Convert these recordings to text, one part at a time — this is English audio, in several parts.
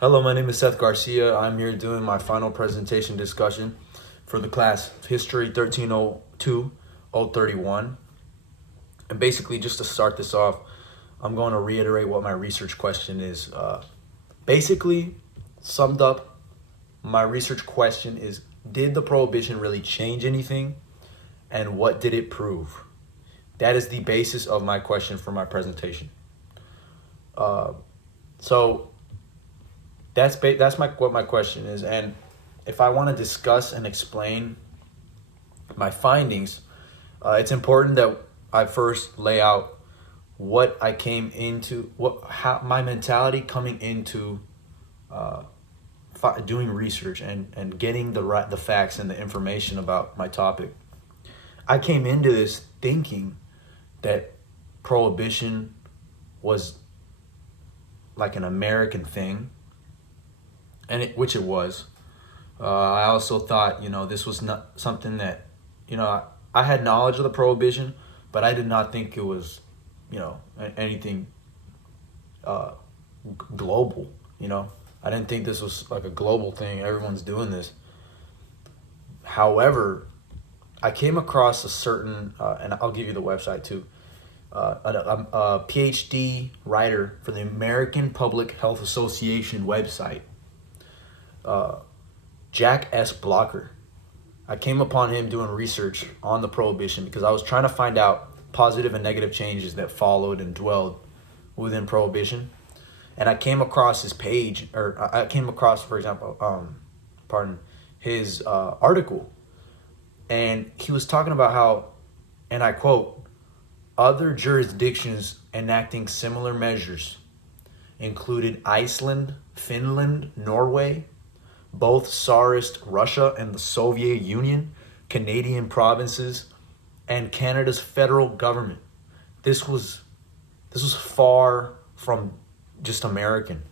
Hello, my name is Seth Garcia. I'm here doing my final presentation discussion for the class History 1302-031. And basically, just to start this off, I'm going to reiterate what my research question is. Basically, summed up, my research question is, did the Prohibition really change anything? And what did it prove? That is the basis of my question for my presentation. So that's what my question is. And if I want to discuss and explain my findings, it's important that I first lay out what I came into, how my mentality coming into doing research and getting the facts and the information about my topic. I came into this thinking that prohibition was like an American thing, and which it was. I also thought, this was not something that, I had knowledge of the prohibition, but I did not think it was, anything global. I didn't think this was like a global thing. Everyone's doing this. However, I came across a certain, and I'll give you the website too, a PhD writer for the American Public Health Association website, Jack S. Blocker. I came upon him doing research on the Prohibition because I was trying to find out positive and negative changes that followed and dwelled within Prohibition. And I came across his page, or I came across, for example, his article. And he was talking about how, and I quote, other jurisdictions enacting similar measures included Iceland, Finland, Norway, both Tsarist Russia and the Soviet Union, Canadian provinces, and Canada's federal government. This was far from just American.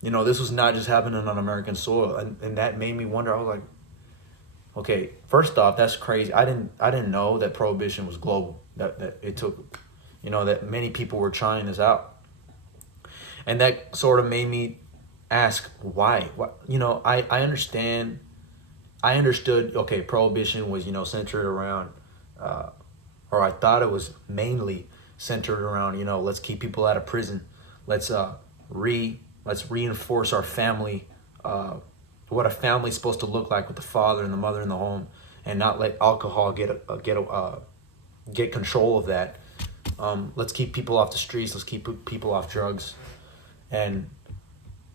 This was not just happening on American soil, and that made me wonder. I was like, okay, first off, that's crazy. I didn't know that prohibition was global. That it took, that many people were trying this out, and that sort of made me ask why. What I understand. I understood. Okay, prohibition was centered around, or I thought it was mainly centered around let's keep people out of prison. Let's reinforce our family. What a family's supposed to look like with the father and the mother in the home, and not let alcohol get control of that. Let's keep people off the streets. Let's keep people off drugs, and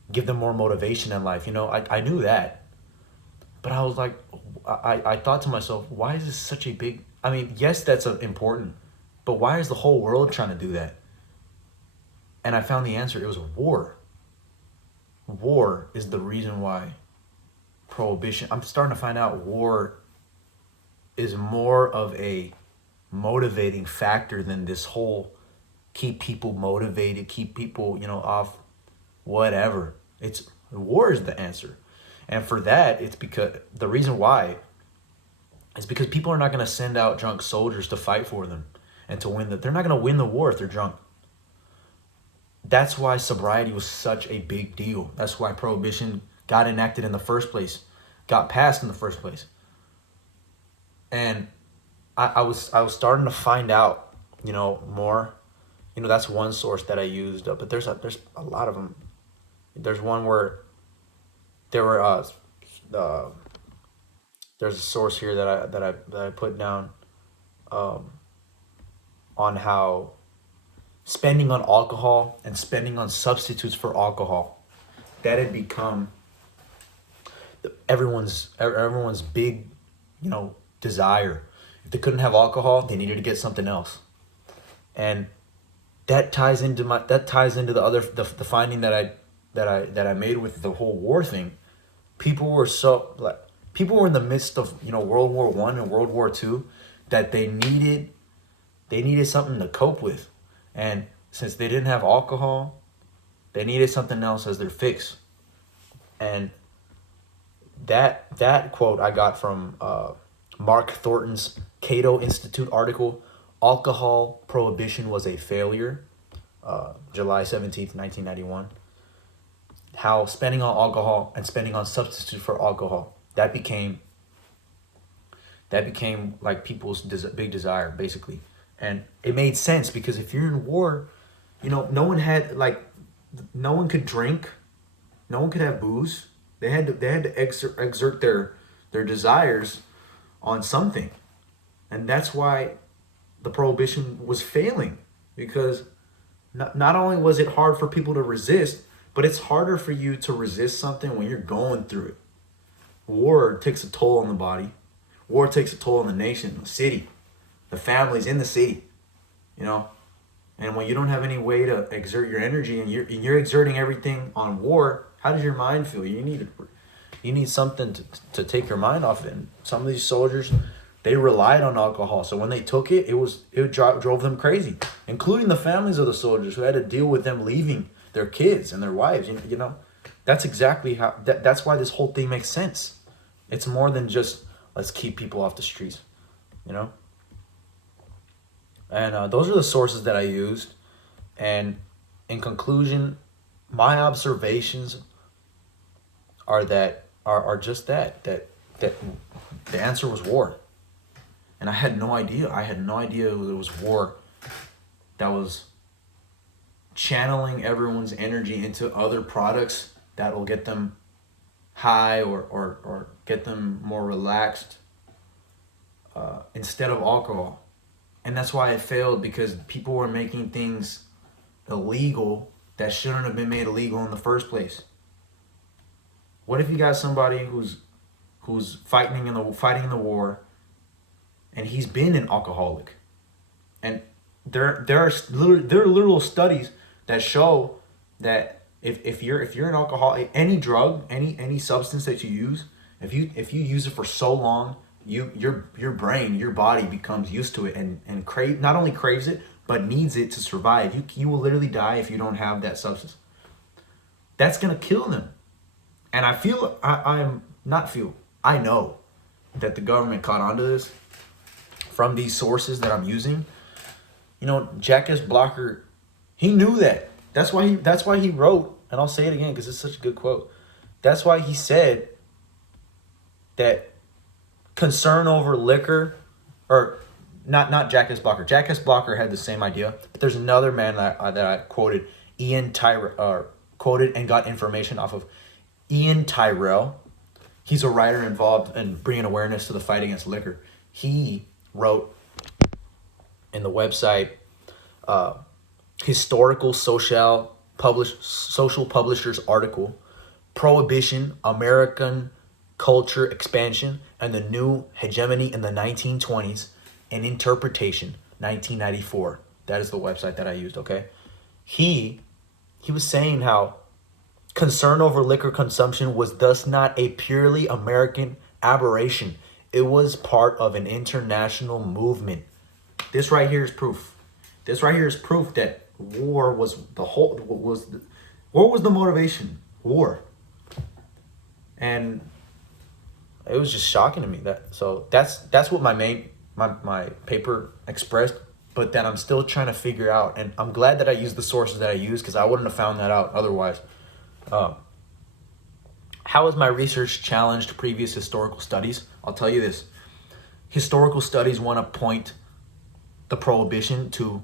give them more motivation in life. I knew that, but I was like, I thought to myself, why is this such a big? I mean, yes, that's important, but why is the whole world trying to do that? And I found the answer. It was war. War is the reason why prohibition. I'm starting to find out war is more of a motivating factor than this whole keep people motivated, keep people, off whatever. It's war is the answer. And for that, it's because the reason why is because people are not going to send out drunk soldiers to fight for them and to win they're not going to win the war if they're drunk. That's why sobriety was such a big deal. That's why prohibition got enacted in the first place, got passed in the first place. And I was starting to find out, more. That's one source that I used, but there's a lot of them. There's one where there were there's a source here that I put down on how spending on alcohol and spending on substitutes for alcohol, that had become everyone's big, desire. If they couldn't have alcohol, they needed to get something else, and that ties into the other the finding that I made with the whole war thing. People were in the midst of World War I and World War II, that they needed something to cope with. And since they didn't have alcohol, they needed something else as their fix. And that quote I got from Mark Thornton's Cato Institute article, Alcohol Prohibition Was a Failure, July 17th, 1991. how spending on alcohol and spending on substitute for alcohol, that became like people's big desire, basically. And it made sense because if you're in war, you know, no one could drink, no one could have booze. They had to exert their desires on something. And that's why the prohibition was failing, because not only was it hard for people to resist, but it's harder for you to resist something when you're going through it. War takes a toll on the body. War takes a toll on the nation, the city, the families in the city, you know. And when you don't have any way to exert your energy and you're exerting everything on war, how does your mind feel? You need something to take your mind off it. And some of these soldiers, they relied on alcohol. So when they took it, it drove them crazy, including the families of the soldiers who had to deal with them leaving their kids and their wives. You know, that's exactly how. That's why this whole thing makes sense. It's more than just let's keep people off the streets, you know. And those are the sources that I used. And in conclusion, my observations are just that the answer was war. And I had no idea. I had no idea it was war that was channeling everyone's energy into other products that will get them high or get them more relaxed instead of alcohol. And that's why it failed, because people were making things illegal that shouldn't have been made illegal in the first place. What if you got somebody who's fighting in the war, and he's been an alcoholic, and there are literal studies that show that if you're an alcoholic, any drug, any substance that you use, if you use it for so long, your brain, your body becomes used to it and not only craves it but needs it to survive. You will literally die if you don't have that substance. That's gonna kill them. And I know that the government caught on to this from these sources that I'm using. You know, Jackass Blocker, he knew that. That's why he wrote, and I'll say it again because it's such a good quote. That's why he said that concern over liquor, or not Jackass Blocker. Jackass Blocker had the same idea, but there's another man that I quoted, quoted and got information off of, Ian Tyrell. He's a writer involved in bringing awareness to the fight against liquor. He wrote in the website Historical Social Publishers article, Prohibition, American Culture Expansion and the New Hegemony in the 1920s, an Interpretation, 1994. That is the website that I used, okay? He was saying how concern over liquor consumption was thus not a purely American aberration. It was part of an international movement. This right here is proof. This right here is proof that war was the motivation. War. And it was just shocking to me that's what my paper expressed, but that I'm still trying to figure out. And I'm glad that I used the sources that I used, because I wouldn't have found that out otherwise. How has my research challenged previous historical studies? I'll tell you this. Historical studies want to point the prohibition to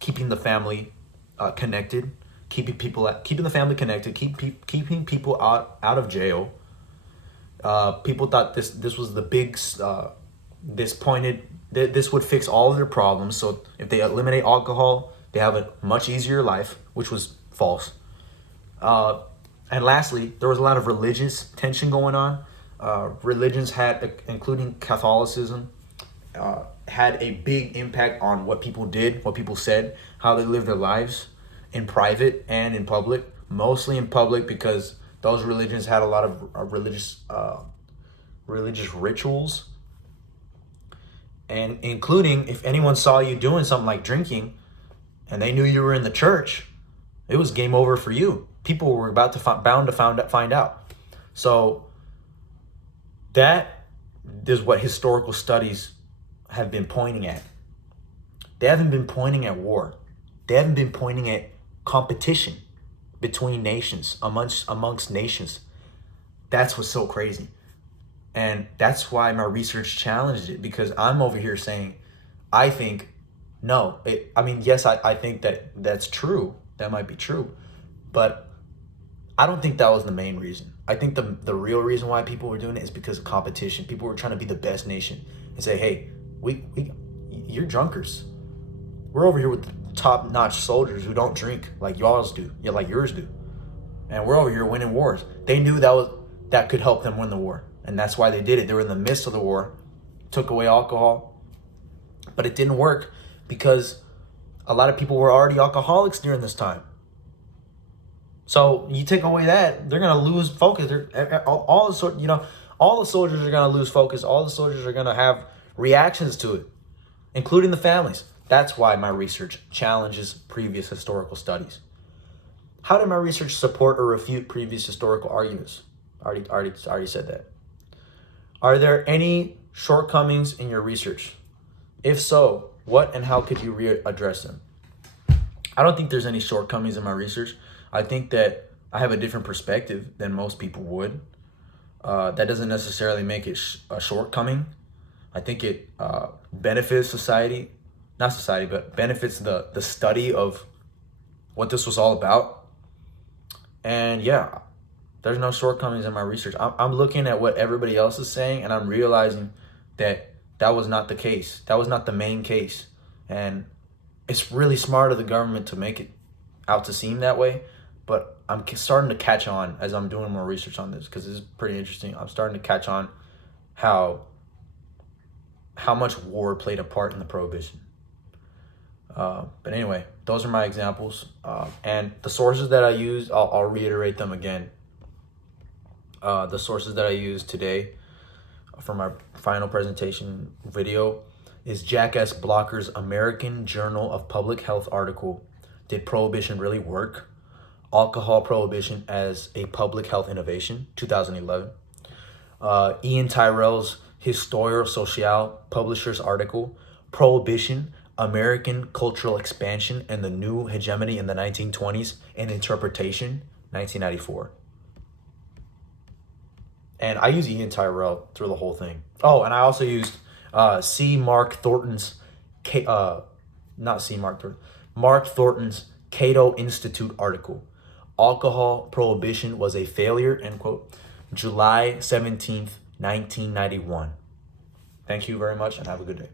keeping the family connected, keeping the family connected, keeping people out of jail. People thought this was the big this would fix all of their problems. So if they eliminate alcohol, they have a much easier life, which was false. And lastly, there was a lot of religious tension going on. Religions including Catholicism, had a big impact on what people did, what people said, how they lived their lives in private and in public. Mostly in public, because those religions had a lot of religious rituals. And including, if anyone saw you doing something like drinking and they knew you were in the church, it was game over for you. People were bound to find out. So that is what historical studies have been pointing at. They haven't been pointing at war. They haven't been pointing at competition between nations, amongst nations. That's what's so crazy. And that's why my research challenged it, because I'm over here saying, I think, no. I mean, yes, I think that's true. That might be true. But I don't think that was the main reason. I think the real reason why people were doing it is because of competition. People were trying to be the best nation and say, hey, you're drunkers. We're over here with top-notch soldiers who don't drink like y'all's do, yeah, like yours do. And we're over here winning wars. They knew that could help them win the war. And that's why they did it. They were in the midst of the war, took away alcohol, but it didn't work because a lot of people were already alcoholics during this time. So you take away that, they're gonna lose focus. All the soldiers are gonna lose focus. All the soldiers are gonna have reactions to it, including the families. That's why my research challenges previous historical studies. How did my research support or refute previous historical arguments? Already said that. Are there any shortcomings in your research? If so, what and how could you readdress them? I don't think there's any shortcomings in my research. I think that I have a different perspective than most people would. That doesn't necessarily make it a shortcoming. I think it benefits society, not society, but benefits the study of what this was all about. And yeah, there's no shortcomings in my research. I'm looking at what everybody else is saying, and I'm realizing that was not the case. That was not the main case. And it's really smart of the government to make it out to seem that way. But I'm starting to catch on as I'm doing more research on this, because this is pretty interesting. I'm starting to catch on how much war played a part in the Prohibition. But anyway, those are my examples. And the sources that I used, I'll reiterate them again. The sources that I used today for my final presentation video is Jackass Blocker's American Journal of Public Health article, Did Prohibition Really Work? Alcohol Prohibition as a Public Health Innovation, 2011. Ian Tyrrell's Histoire Sociale Publishers article, Prohibition, American Cultural Expansion and the New Hegemony in the 1920s and Interpretation, 1994. And I use Ian Tyrrell through the whole thing. Oh, and I also used Mark Thornton's Cato Institute article, Alcohol Prohibition Was a Failure, end quote, July 17th, 1991. Thank you very much and have a good day.